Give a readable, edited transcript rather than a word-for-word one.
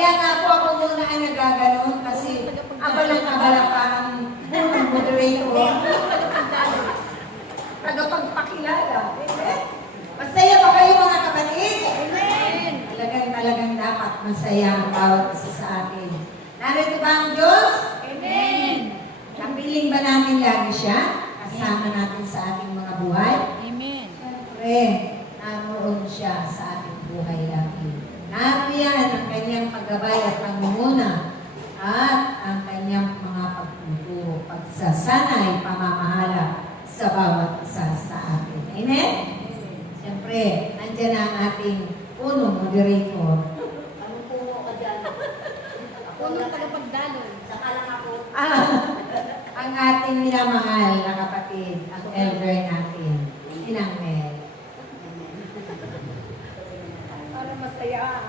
Kaya nga po ako muna ay nagaganon kasi abalang-abala pa ang unang moderator. Tagapagpakilala. Masaya ba kayo mga kapatid? Amen. Talagang dapat masaya ang bawat isa sa atin. Narito ba ang Diyos? Amen. Napiling ba namin lagi siya? Kasama natin sa ating mga buhay? Amen. Siyempre, naroon siya sa ating buhay lagi. Nariyan ang kanyang paggabay at pangunguna at ang kanyang mga pagtuturo, pagsasanay, pamamahala sa bawat isa sa atin. Amen? Siyempre, nandiyan na ang ating punong moderator. Anong puno ka dyan? Punong tagapagdaloy. Saka lang ako. Ang ating minamahal na kapatid, ang elder natin, Inang Mel. Para masaya.